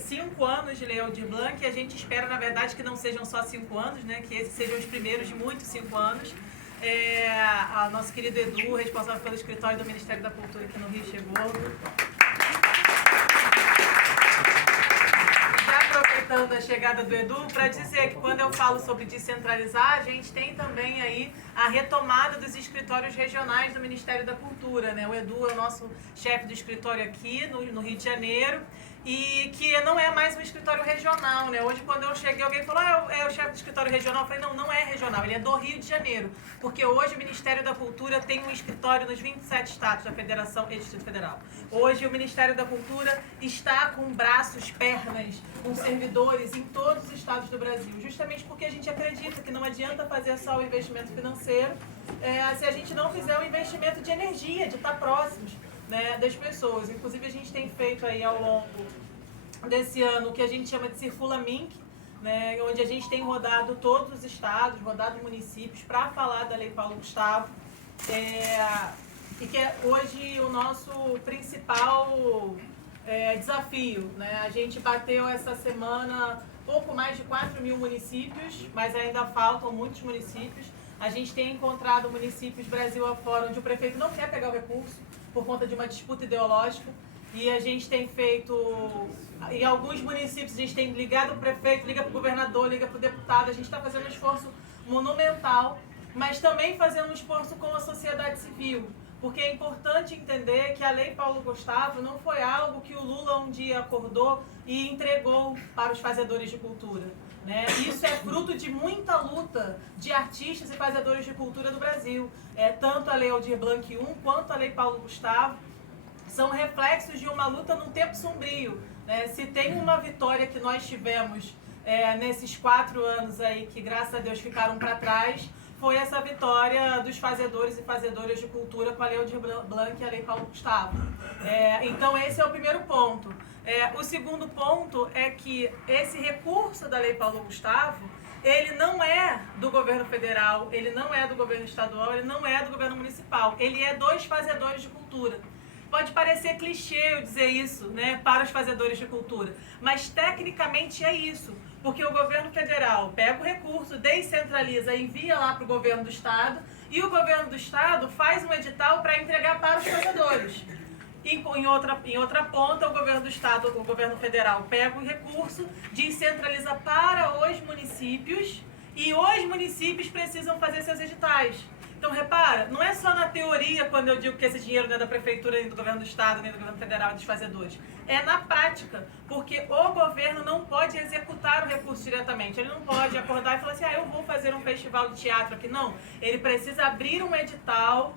5 anos de Lei Aldir Blanc, e a gente espera, na verdade, que não sejam só 5 anos, né, que esses sejam os primeiros de muitos 5 anos. A nosso querido Edu, responsável pelo escritório do Ministério da Cultura aqui no Rio, chegou. Já aproveitando a chegada do Edu, para dizer que quando eu falo sobre descentralizar, a gente tem também aí a retomada dos escritórios regionais do Ministério da Cultura, né? O Edu é o nosso chefe do escritório aqui no Rio de Janeiro, e que não é mais um escritório regional, né? Hoje, quando eu cheguei, alguém falou, é o chefe do escritório regional. Eu falei, não é regional, ele é do Rio de Janeiro, porque hoje o Ministério da Cultura tem um escritório nos 27 estados da Federação e Distrito Federal. Hoje o Ministério da Cultura está com braços, pernas, com servidores em todos os estados do Brasil, justamente porque a gente acredita que não adianta fazer só o investimento financeiro se a gente não fizer o investimento de energia, de estar próximos, né, das pessoas. Inclusive a gente tem feito aí ao longo desse ano o que a gente chama de Circula Minc, né, onde a gente tem rodado todos os estados, rodado municípios para falar da Lei Paulo Gustavo, e que é hoje o nosso principal desafio, né? A gente bateu essa semana pouco mais de 4.000 municípios, mas ainda faltam muitos municípios. A gente tem encontrado municípios Brasil afora onde o prefeito não quer pegar o recurso por conta de uma disputa ideológica, e a gente tem feito, em alguns municípios a gente tem ligado para o prefeito, liga para o governador, liga para o deputado, a gente está fazendo um esforço monumental, mas também fazendo um esforço com a sociedade civil, porque é importante entender que a Lei Paulo Gustavo não foi algo que o Lula um dia acordou e entregou para os fazedores de cultura, né? Isso é fruto de muita luta de artistas e fazedores de cultura do Brasil. Tanto a Lei Aldir Blanc I quanto a Lei Paulo Gustavo são reflexos de uma luta num tempo sombrio, né? Se tem uma vitória que nós tivemos nesses 4 anos aí, que graças a Deus ficaram para trás, foi essa vitória dos fazedores e fazedoras de cultura com a Lei Aldir Blanc e a Lei Paulo Gustavo. Então esse é o primeiro ponto. O segundo ponto é que esse recurso da Lei Paulo Gustavo, ele não é do governo federal, ele não é do governo estadual, ele não é do governo municipal, ele é dos fazedores de cultura. Pode parecer clichê eu dizer isso, né, para os fazedores de cultura, mas tecnicamente é isso, porque o governo federal pega o recurso, descentraliza, envia lá para o governo do estado, e o governo do estado faz um edital para entregar para os fazedores. Em outra ponta, o governo do estado, o governo federal pega o recurso, descentraliza para os municípios, e os municípios precisam fazer seus editais. Então, repara, não é só na teoria quando eu digo que esse dinheiro não é da prefeitura, nem do governo do estado, nem do governo federal, dos fazedores. É na prática, porque o governo não pode executar o recurso diretamente. Ele não pode acordar e falar assim, eu vou fazer um festival de teatro aqui. Não, ele precisa abrir um edital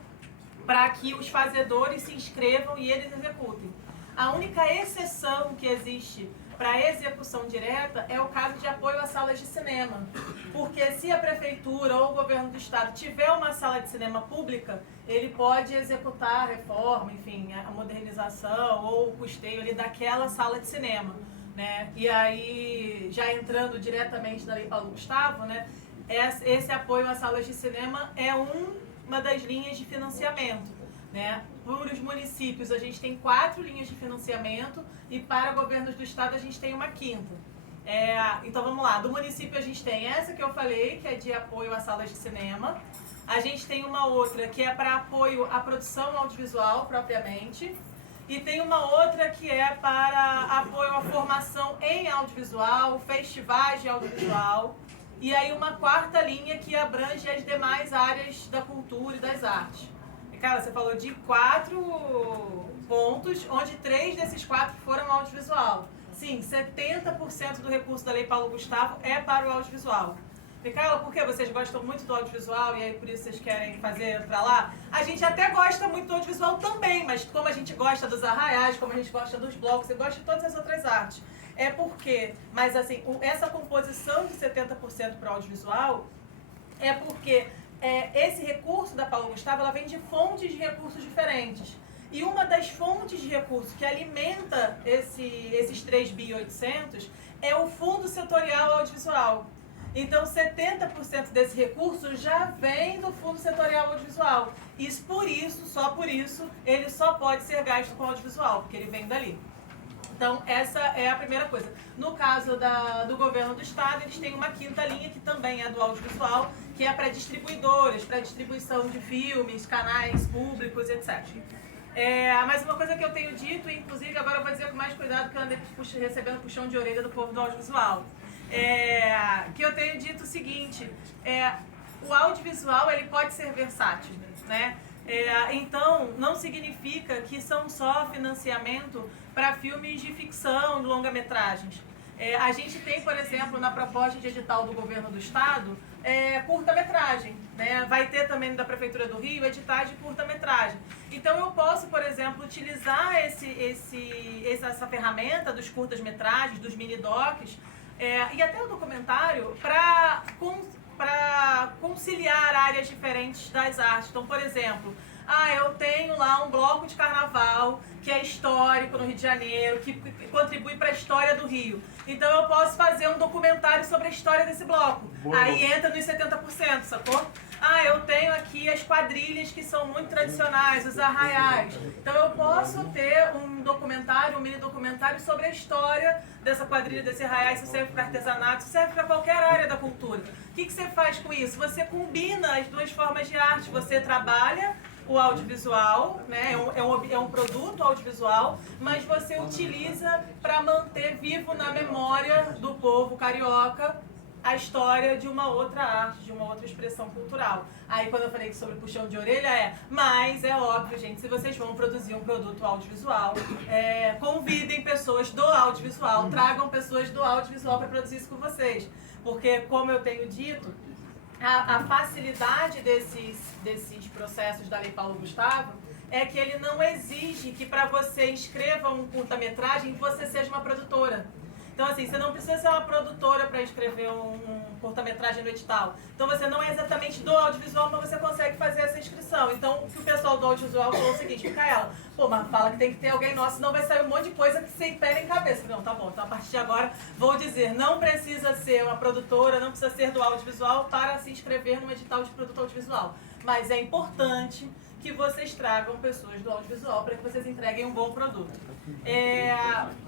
para que os fazedores se inscrevam e eles executem. A única exceção que existe para execução direta é o caso de apoio a salas de cinema. Porque se a prefeitura ou o governo do estado tiver uma sala de cinema pública, ele pode executar a reforma, enfim, a modernização ou o custeio ali daquela sala de cinema, né? E aí, já entrando diretamente na Lei Paulo Gustavo, né, esse apoio a salas de cinema é uma das linhas de financiamento, né? Para os municípios a gente tem 4 linhas de financiamento e para governos do estado a gente tem uma 5ª. Então vamos lá, do município a gente tem essa que eu falei, que é de apoio a salas de cinema. A gente tem uma outra que é para apoio à produção audiovisual propriamente. E tem uma outra que é para apoio à formação em audiovisual, festivais de audiovisual. E aí uma 4ª linha que abrange as demais áreas da cultura e das artes. Cara, você falou de 4 pontos, onde 3 desses 4 foram audiovisual. Sim, 70% do recurso da Lei Paulo Gustavo é para o audiovisual. E, Carla, por que vocês gostam muito do audiovisual e aí por isso vocês querem fazer pra lá? A gente até gosta muito do audiovisual também, mas como a gente gosta dos arraiais, como a gente gosta dos blocos, e gosta de todas as outras artes. Mas assim, essa composição de 70% para o audiovisual é porque esse recurso da Paulo Gustavo, ela vem de fontes de recursos diferentes. E uma das fontes de recursos que alimenta esses 3.800 é o Fundo Setorial Audiovisual. Então, 70% desse recurso já vem do Fundo Setorial Audiovisual. Só por isso, ele só pode ser gasto com audiovisual, porque ele vem dali. Então, essa é a primeira coisa. No caso do governo do estado, eles têm uma quinta linha, que também é do audiovisual, que é para distribuidoras, para distribuição de filmes, canais públicos, etc. Mas uma coisa que eu tenho dito, inclusive agora eu vou dizer com mais cuidado, que eu andei recebendo puxão de orelha do povo do audiovisual, que eu tenho dito o seguinte, o audiovisual ele pode ser versátil, né? Então, não significa que são só financiamento para filmes de ficção, de longa-metragens. A gente tem, por exemplo, na proposta de edital do governo do estado, curta-metragem, né? Vai ter também da Prefeitura do Rio editais de curta-metragem. Então eu posso, por exemplo, utilizar essa ferramenta dos curtas-metragens, dos mini-docs, e até o documentário para conciliar áreas diferentes das artes. Então, por exemplo, eu tenho lá um bloco de carnaval que é histórico no Rio de Janeiro, que contribui para a história do Rio. Então eu posso fazer um documentário sobre a história desse bloco. Boa. Aí entra nos 70%, sacou? Eu tenho aqui as quadrilhas que são muito tradicionais, os arraiais. Então eu posso ter um documentário, um mini documentário sobre a história dessa quadrilha, desse arraial. Isso serve para artesanato, isso serve para qualquer área da cultura. O que você faz com isso? Você combina as duas formas de arte. Você trabalha o audiovisual, né? É um produto audiovisual, mas você utiliza para manter vivo na memória do povo carioca a história de uma outra arte, de uma outra expressão cultural. Aí quando eu falei sobre puxão de orelha mas é óbvio, gente, se vocês vão produzir um produto audiovisual, convidem pessoas do audiovisual, tragam pessoas do audiovisual para produzir isso com vocês. Porque, como eu tenho dito, a facilidade desses processos da Lei Paulo Gustavo é que ele não exige que para você escreva um curta-metragem você seja uma produtora. Então, assim, você não precisa ser uma produtora para escrever um curta-metragem no edital. Então, você não é exatamente do audiovisual, mas você consegue fazer essa inscrição. Então, o que o pessoal do audiovisual falou é o seguinte, Micaela, mas fala que tem que ter alguém nosso, senão vai sair um monte de coisa que você impede em cabeça. Não, tá bom. Então, a partir de agora, vou dizer, não precisa ser uma produtora, não precisa ser do audiovisual para se inscrever num edital de produto audiovisual. Mas é importante que vocês tragam pessoas do audiovisual para que vocês entreguem um bom produto.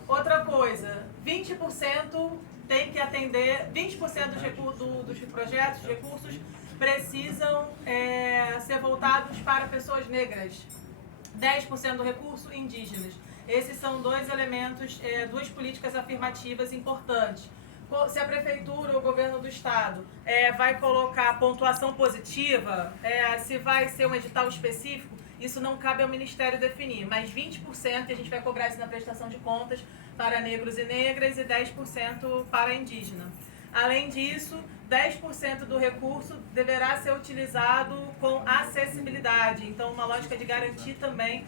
Outra coisa, 20% tem que atender, 20% dos projetos, recursos, precisam ser voltados para pessoas negras. 10% do recurso, indígenas. Esses são dois elementos, duas políticas afirmativas importantes. Se a prefeitura ou o governo do estado vai colocar pontuação positiva, se vai ser um edital específico, isso não cabe ao Ministério definir, mas 20%, e a gente vai cobrar isso na prestação de contas, para negros e negras e 10% para indígena. Além disso, 10% do recurso deverá ser utilizado com acessibilidade, então uma lógica de garantir também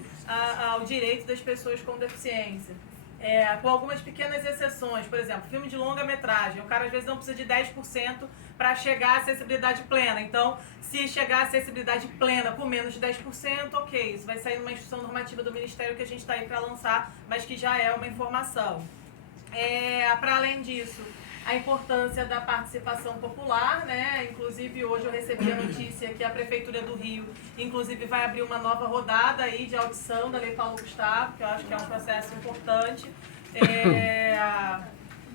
ao direito das pessoas com deficiência. Com algumas pequenas exceções, por exemplo, filme de longa-metragem, o cara às vezes não precisa de 10% para chegar à acessibilidade plena. Então, se chegar à acessibilidade plena com menos de 10%, ok, isso vai sair numa instrução normativa do Ministério que a gente está aí para lançar, mas que já é uma informação. Para além disso, a importância da participação popular, né? Inclusive hoje eu recebi a notícia que a Prefeitura do Rio, inclusive, vai abrir uma nova rodada aí de audição da Lei Paulo Gustavo, que eu acho que é um processo importante.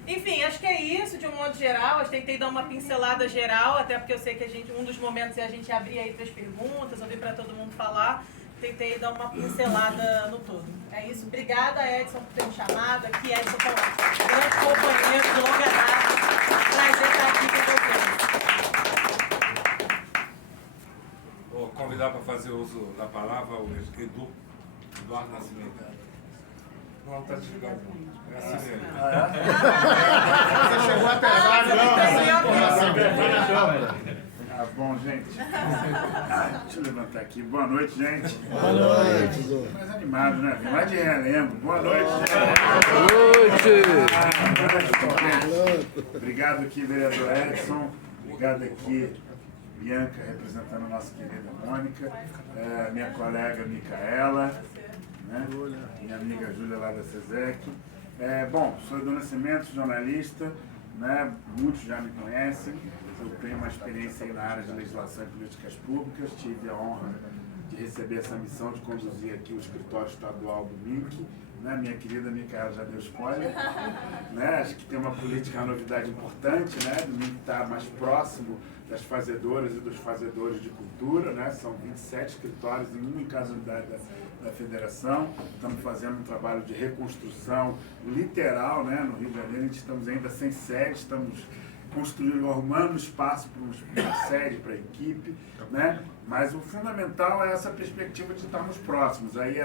Enfim, acho que é isso de um modo geral. Eu tentei dar uma pincelada geral, até porque eu sei que um dos momentos é a gente abrir aí para as perguntas, ouvir para todo mundo falar. Tentei dar uma pincelada no todo. É isso. Obrigada, Edson, por ter me chamado aqui. Edson foi um grande companheiro de longa data. Prazer estar aqui com vocês. Vou convidar para fazer uso da palavra o Eduardo Nascimento. Não, está desligado. É assim mesmo. Você chegou atrasado. Bom, gente. Deixa eu levantar aqui. Boa noite, gente. Boa noite. Mais animado, né? Mais de relembro. Boa noite, gente. Boa noite. Obrigado aqui, vereador Edson. Obrigado aqui, Bianca, representando a nossa querida Mônica. Minha colega Micaela. Né? Minha amiga Júlia lá da SESEC. Bom, sou do Nascimento, jornalista. Né? Muitos já me conhecem. Eu tenho uma experiência aí na área de legislação e políticas públicas. Tive a honra de receber essa missão de conduzir aqui o escritório estadual do MINC, né? Minha querida Micaela já deu spoiler, né? Acho que tem uma política, uma novidade importante, né? Do MIC estar mais próximo das fazedoras e dos fazedores de cultura, né? São 27 escritórios, em cada unidade da federação. Estamos fazendo um trabalho de reconstrução literal, né? No Rio de Janeiro, a gente estamos ainda sem sede, estamos construindo, arrumando espaço para uma sede, para a equipe, né? Mas o fundamental é essa perspectiva de estarmos próximos. Aí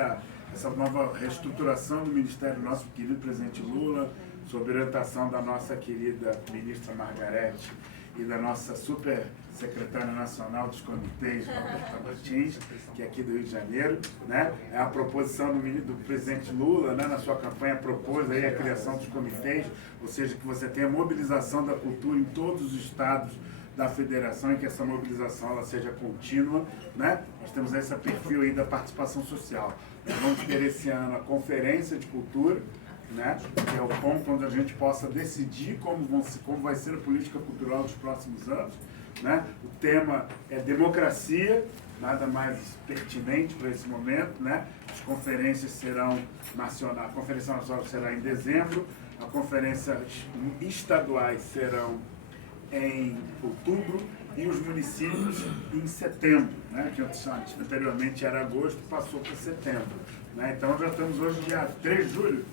essa nova reestruturação do Ministério do nosso querido presidente Lula, sob orientação da nossa querida ministra Margarete e da nossa super secretária nacional dos comitês, Roberta Martins, que é aqui do Rio de Janeiro, né? É a proposição do presidente Lula, né? Na sua campanha propôs aí a criação dos comitês, ou seja, que você tenha mobilização da cultura em todos os estados da federação e que essa mobilização ela seja contínua, né? Nós temos esse perfil aí da participação social. Nós vamos ter esse ano a conferência de cultura, né? Que é o ponto onde a gente possa decidir como vai ser a política cultural dos próximos anos, né? O tema é democracia, nada mais pertinente para esse momento, né? As conferências serão nacionais, a Conferência Nacional será em dezembro, as conferências estaduais serão em outubro e os municípios em setembro, né? Que anteriormente era agosto, passou para setembro, né? Então já estamos hoje dia 3 de julho,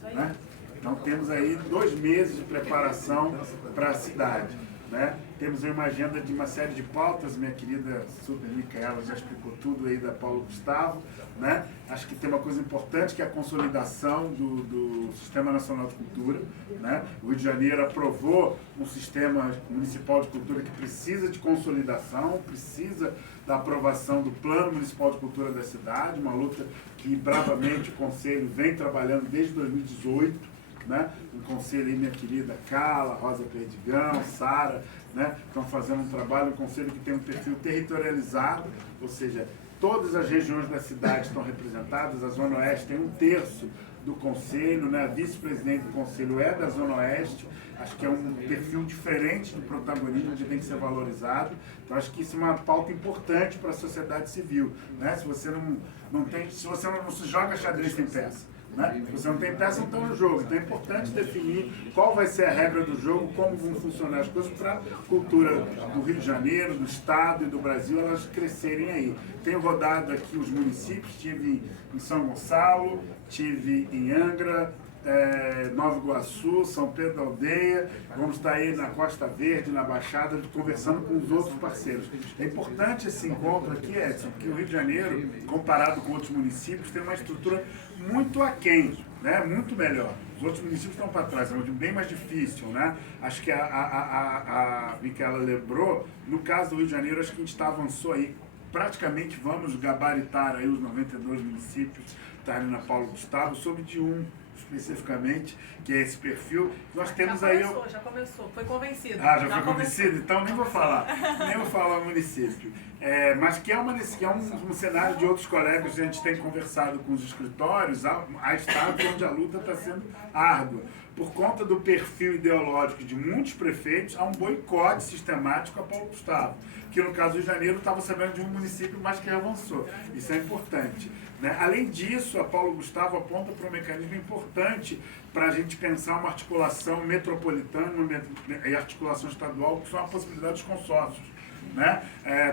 né? Então temos aí 2 meses de preparação para a cidade, né? Temos aí uma agenda de uma série de pautas, minha querida super Micaela já explicou tudo aí da Paulo Gustavo, né? Acho que tem uma coisa importante que é a consolidação do Sistema Nacional de Cultura, né? O Rio de Janeiro aprovou um sistema municipal de cultura que precisa de consolidação, precisa da aprovação do Plano Municipal de Cultura da cidade, uma luta que bravamente o Conselho vem trabalhando desde 2018, né? Um conselho aí, minha querida Carla, Rosa Perdigão, Sara, né? Estão fazendo um trabalho, um conselho que tem um perfil territorializado, ou seja, todas as regiões da cidade estão representadas, a Zona Oeste tem 1/3 do conselho, né? A vice-presidente do conselho é da Zona Oeste, acho que é um perfil diferente do protagonismo que tem que ser valorizado, então acho que isso é uma pauta importante para a sociedade civil, né? Se você não se joga xadrez sem peça, né? Se você não tem peça, não está no jogo. Então é importante definir qual vai ser a regra do jogo, como vão funcionar as coisas para a cultura do Rio de Janeiro, do Estado e do Brasil, elas crescerem aí. Tenho rodado aqui os municípios, estive em São Gonçalo, estive em Angra, Nova Iguaçu, São Pedro da Aldeia, vamos estar aí na Costa Verde, na Baixada, conversando com os outros parceiros. É importante esse encontro aqui, Edson, porque o Rio de Janeiro, comparado com outros municípios, tem uma estrutura muito aquém, né? Muito melhor. Os outros municípios estão para trás, é bem mais difícil, né? Acho que a Micaela lembrou, no caso do Rio de Janeiro, acho que a gente avançou aí, praticamente vamos gabaritar aí os 92 municípios, está ali na Paulo Gustavo, sob de um especificamente, que é esse perfil. Nós temos Já começou, foi convencido. Já foi convencido? Então nem vou falar o município. Mas que é um cenário de outros colegas, a gente tem conversado com os escritórios, há estados onde a luta está sendo árdua. Por conta do perfil ideológico de muitos prefeitos, há um boicote sistemático a Paulo Gustavo, que no caso do Rio de Janeiro estava sabendo de um município, mas que avançou. Isso é importante, né? Além disso, a Paulo Gustavo aponta para um mecanismo importante para a gente pensar uma articulação metropolitana e articulação estadual, que são a possibilidade dos consórcios, né?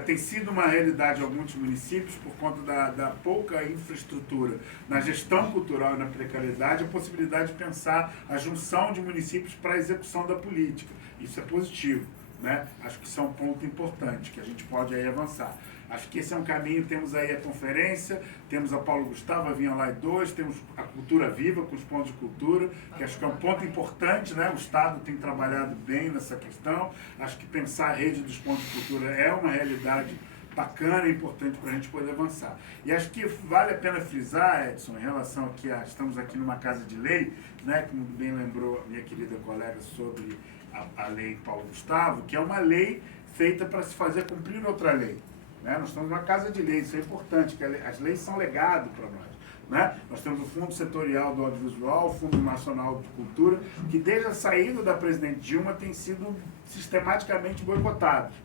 Tem sido uma realidade em alguns municípios, por conta da pouca infraestrutura na gestão cultural e na precariedade, a possibilidade de pensar a junção de municípios para a execução da política. Isso é positivo, né? Acho que isso é um ponto importante, que a gente pode aí avançar. Acho que esse é um caminho, temos aí a conferência, temos a Paulo Gustavo, a Vinha Lai 2, temos a Cultura Viva, com os pontos de cultura, que acho que é um ponto importante, né? O Estado tem trabalhado bem nessa questão, acho que pensar a rede dos pontos de cultura é uma realidade bacana e importante para a gente poder avançar. E acho que vale a pena frisar, Edson, em relação aqui estamos aqui numa casa de lei, né? Como bem lembrou minha querida colega sobre a lei Paulo Gustavo, que é uma lei feita para se fazer cumprir outra lei. Né? Nós estamos numa casa de leis, isso é importante, que as leis são legado para nós. Né? Nós temos o Fundo Setorial do Audiovisual, o Fundo Nacional de Cultura, que desde a saída da presidente Dilma tem sido sistematicamente boicotados.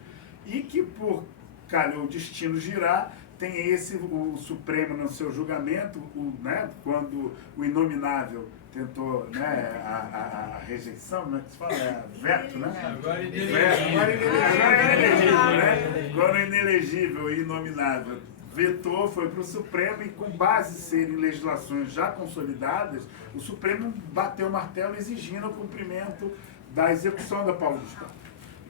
E que, por calhou o destino girar, tem o Supremo no seu julgamento, né, quando o inominável tentou, né, a rejeição, como é que se fala? Veto, né? Agora inelegível, né? Quando o inelegível e inominável vetou, foi para o Supremo e, com base em serem legislações já consolidadas, o Supremo bateu o martelo exigindo o cumprimento da execução da Paulo Gustavo.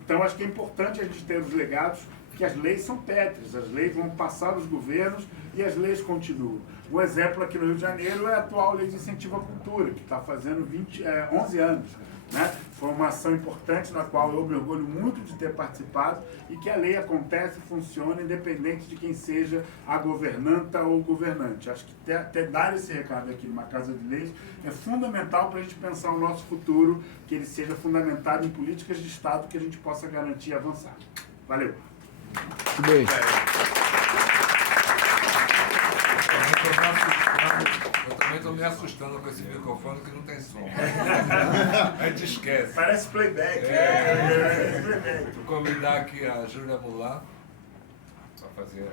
Então, acho que é importante a gente ter os legados, que as leis são pétreas, as leis vão passar os governos e as leis continuam. Um exemplo aqui no Rio de Janeiro é a atual Lei de Incentivo à Cultura, que está fazendo 11 anos. Né? Foi uma ação importante na qual eu me orgulho muito de ter participado e que a lei acontece e funciona independente de quem seja a governanta ou o governante. Acho que até dar esse recado aqui numa Casa de Leis é fundamental para a gente pensar o nosso futuro, que ele seja fundamentado em políticas de Estado que a gente possa garantir e avançar. Valeu! Bem. Eu também estou me assustando com esse microfone que não tem som. A gente esquece. Parece playback. Vou convidar aqui a Júlia Mulan para fazer a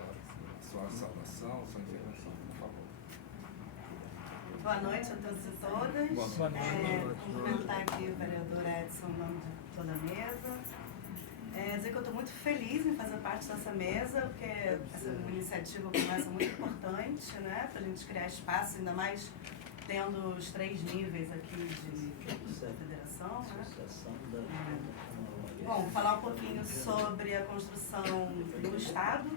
sua saudação, sua intervenção, por favor. Boa noite a todos e todas. Boa noite. Cumprimentar aqui o vereador Edson, em nome de toda a mesa. Dizer que eu estou muito feliz em fazer parte dessa mesa, porque essa iniciativa começa muito importante, né, para a gente criar espaço, ainda mais tendo os 3 níveis aqui de federação. Né? Bom, falar um pouquinho sobre a construção do Estado.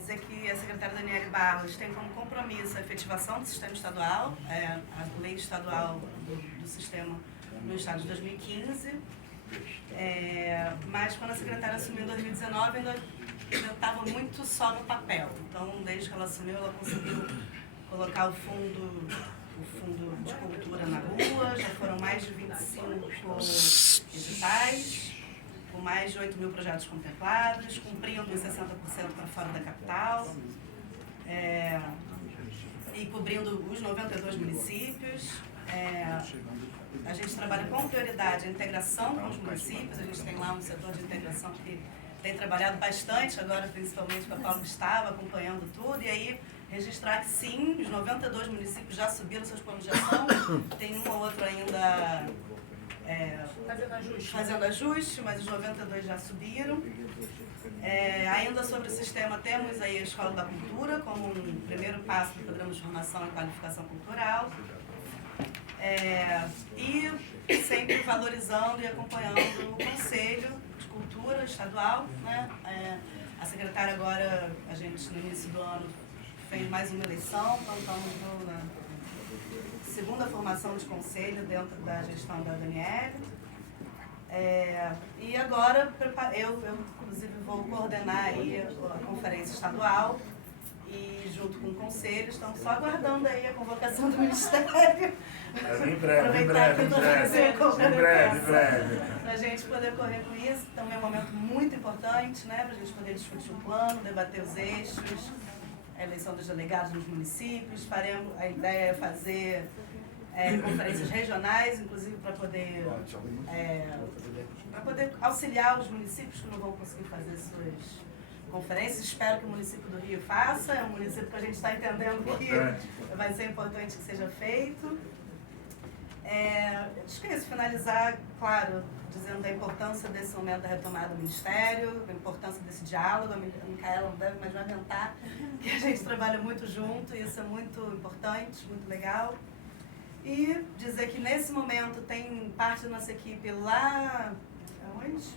Dizer que a secretária Daniele Barros tem como compromisso a efetivação do sistema estadual, a lei estadual do sistema no Estado de 2015. Mas quando a secretária assumiu em 2019 ainda estava muito só no papel. Então, desde que ela assumiu, ela conseguiu colocar o fundo de cultura na rua. Já foram mais de 25 editais, com mais de 8.000 projetos contemplados, cumprindo os 60% para fora da capital, e cobrindo os 92 municípios. A gente trabalha com prioridade a integração com os municípios. A gente tem lá um setor de integração que tem trabalhado bastante, agora principalmente com a Paulo Gustavo, acompanhando tudo. E aí, registrar que sim, os 92 municípios já subiram seus planos de ação, tem um ou outro ainda fazendo ajuste, mas os 92 já subiram. Ainda sobre o sistema, temos aí a Escola da Cultura como um primeiro passo do programa de formação e qualificação cultural. E sempre valorizando e acompanhando o Conselho de Cultura Estadual, né? A secretária agora, a gente no início do ano fez mais uma eleição, então estamos na segunda formação de conselho dentro da gestão da Daniele. E agora eu inclusive vou coordenar aí a conferência estadual e junto com o conselho estamos só aguardando aí a convocação do Ministério. Em breve. Para a gente poder correr com isso. Também é um momento muito importante, né, para a gente poder discutir o plano, debater os eixos, a eleição dos delegados nos municípios. A ideia é fazer conferências regionais, inclusive para poder auxiliar os municípios que não vão conseguir fazer suas conferências. Espero que o município do Rio faça. É um município que a gente está entendendo que vai ser importante que seja feito. Acho que é isso, finalizar, claro, dizendo da importância desse momento da retomada do Ministério, a importância desse diálogo. A Micaela não deve mais me adiantar, que a gente trabalha muito junto e isso é muito importante, muito legal. E dizer que nesse momento tem parte da nossa equipe lá, onde?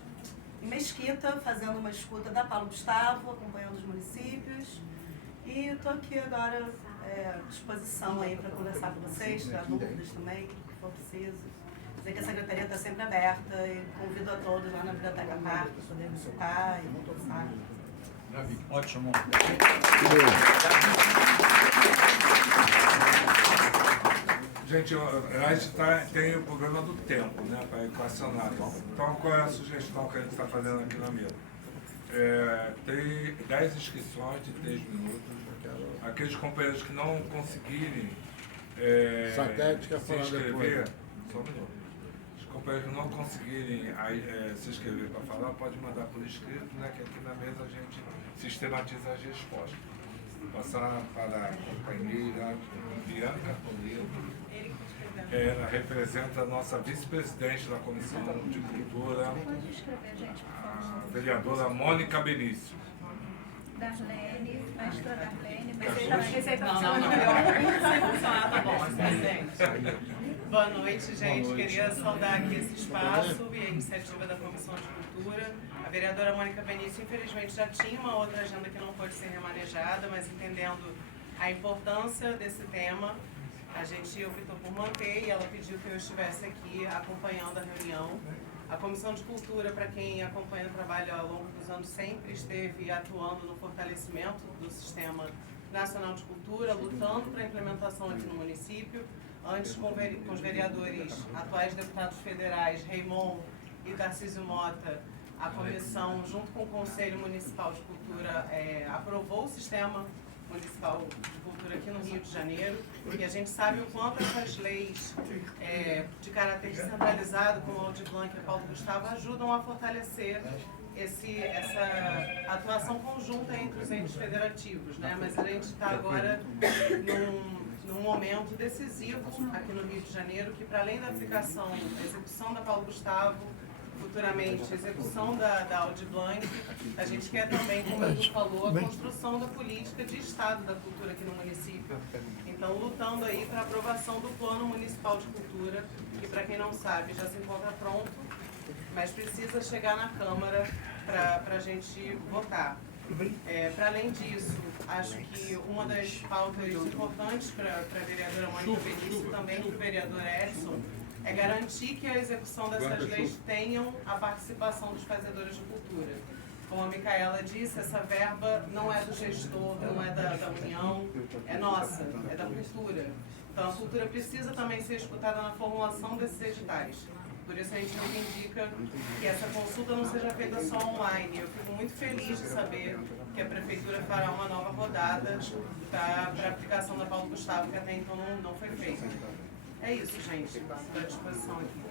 Em Mesquita, fazendo uma escuta da Paulo Gustavo, acompanhando os municípios. E estou aqui agora à disposição aí para conversar com vocês, tirar dúvidas também, o que for preciso. Dizer que a secretaria está sempre aberta e convido a todos lá na Biblioteca Parque para poder visitar e conversar. Ótimo. Gente, a gente tem o programa do tempo, né, para equacionar. Então, qual é a sugestão que a gente está fazendo aqui na mesa? Tem 10 inscrições de 3 minutos. Aqueles companheiros que não conseguirem Satélite quer se falar inscrever, depois. só um minuto. Os companheiros que não conseguirem se inscrever para falar, pode mandar por escrito, né, que aqui na mesa a gente sistematiza as respostas. Passar para a companheira Bianca Toledo. Ela representa a nossa vice-presidente da Comissão de Cultura, a vereadora Mônica Benício. Darlene, pastora Darlene, Boa noite, gente. Queria saudar aqui esse espaço e a iniciativa da Comissão de Cultura. A vereadora Mônica Benício, infelizmente, já tinha uma outra agenda que não pôde ser remanejada, mas entendendo a importância desse tema, a gente optou por manter e ela pediu que eu estivesse aqui acompanhando a reunião. A Comissão de Cultura, para quem acompanha o trabalho ao longo dos anos, sempre esteve atuando no fortalecimento do Sistema Nacional de Cultura, lutando para a implementação aqui no município. Antes, com os vereadores, atuais deputados federais, Raimon e Tarcísio Mota, a comissão, junto com o Conselho Municipal de Cultura, aprovou o Sistema Municipal de Cultura aqui no Rio de Janeiro, e a gente sabe o quanto essas leis de caráter descentralizado, como a Aldir Blanc e a Paulo Gustavo, ajudam a fortalecer essa atuação conjunta entre os entes federativos, né? Mas a gente está agora num momento decisivo aqui no Rio de Janeiro, que para além da aplicação, da execução da Paulo Gustavo, futuramente a execução da Aldir Blanc, a gente quer também, como o Edu falou, a construção da política de Estado da cultura aqui no município. Então, lutando aí para a aprovação do Plano Municipal de Cultura, que para quem não sabe já se encontra pronto, mas precisa chegar na Câmara para a gente votar. Para além disso, acho que uma das pautas importantes para a vereadora Mônica Benício e também para o vereador Edson é garantir que a execução dessas leis tenham a participação dos fazedores de cultura. Como a Micaela disse, essa verba não é do gestor, não é da União, é nossa, é da cultura. Então a cultura precisa também ser escutada na formulação desses editais. Por isso a gente reivindica que essa consulta não seja feita só online. Eu fico muito feliz de saber que a Prefeitura fará uma nova rodada para a aplicação da Paulo Gustavo, que até então não foi feita. É isso, gente. Estou à disposição aqui.